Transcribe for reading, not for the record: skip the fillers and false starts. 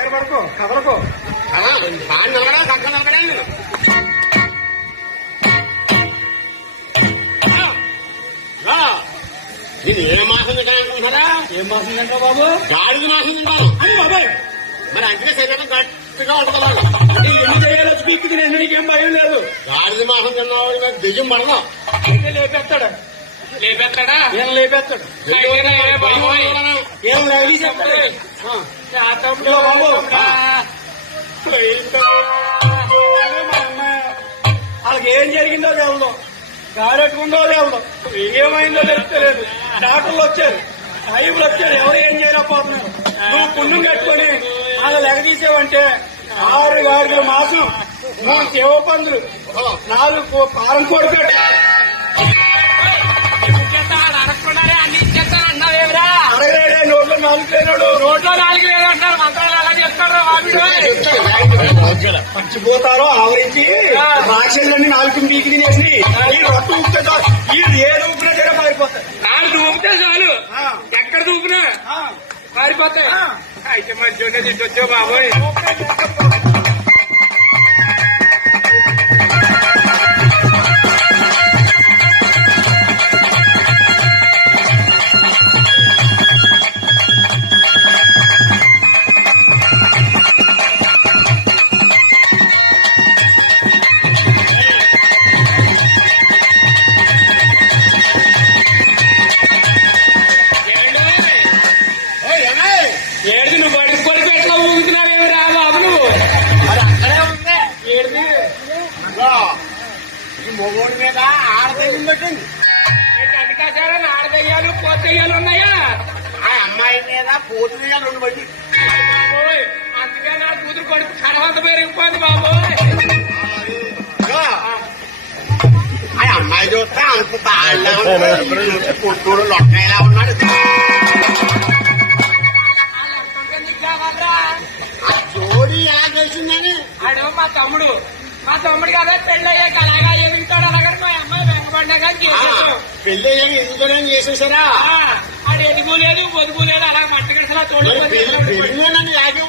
కంగారు పడుకో కదలకో బాగా నిలబడా చక్కగా నిలబడా ఇది ఏ మాసం తింటానుకుంటారా? ఏం మాసం తింటా బాబు? గాడిద మాసం తింటాను అని బాబాయ్. మరి అందుకే శరీరం గట్టిగా ఉంటుంది. ఎన్ని చేయాలో స్పీక్ తినేసి నీకేం భయం లేదు. గాడిద మాసం తిన్నవాడు నాకు దెయ్యం పడదాం. లేపేస్తాడా? ఏం లేపేస్తాడు? ఏం లేవీ చెప్తాడు బాబు. వాళ్ళకి ఏం జరిగిందో తెలదు, గాడెట్టుకుందో తెలదు, ఏమైందో తెలుస్తలేదు. డాక్టర్లు వచ్చారు, సాయిబులు వచ్చారు, ఎవరు ఏం చేయలేకపోతున్నారు. నువ్వు పుణ్యం కట్టుకొని వాళ్ళ లెగదీసావంటే 6 గాడిదల మాసం, 3 శివపందులు, 4 పారం కోడిపెట్టు అడగలేడే. నోట్లో 4 లేనాడు. రోడ్లో 4 లేదంటారు. మంత్రాలు ఎలా చెప్తారు? మర్చిపోతారో ఆవరించి రాక్షసులన్నీ 4 పీకి తినేసి ఈ రొట్టు ఊపుతా. ఈ ఏడు ఊపినా జర పారిపోతాయి. 4 ఊపితే చాలు, ఎక్కడ దూపినా పారిపోతాయి. అయితే మంచి తిట్టొచ్చో బాబోయ్. ఏడు నువ్వు పడుకోలేక ఎట్లా ఊగుతున్నావు రా బాబు? నువ్వు మరి అక్కడే ఉంది. ఏడుది ఈ మొగోడి మీద ఆడదయ్యం పెట్టింది. అందుకాసారా ఆడదయ్యాలు పోతయ్యాలు ఉన్నాయా? ఆ అమ్మాయి మీద పోతున్నాయా 2 మంది. బాబోయ్, అందుకే నా కూతురు కొడుకు కడవంత పెరిగిపోయింది బాబోయ్. ఆ అమ్మాయి చూస్తే అంత తాళ్ళ చూస్తే పుట్టూరు లొక్కాయలా ఉన్నాడు. జోడి ఎలా చేసిందని ఆడు మా తమ్ముడు కదా పెళ్ళయ్యాక అలాగా ఎదుగుతాడు. అలాగే మా అమ్మాయి వెంగబడ్డాగా చేసేసాం. పెళ్లి అయ్యాక ఎందుకు చేసేసారా? ఆడు ఎదుగులేదు పొదుగులేదు, అలా మట్టి గడిసలా పెళ్లి నన్ను లాగే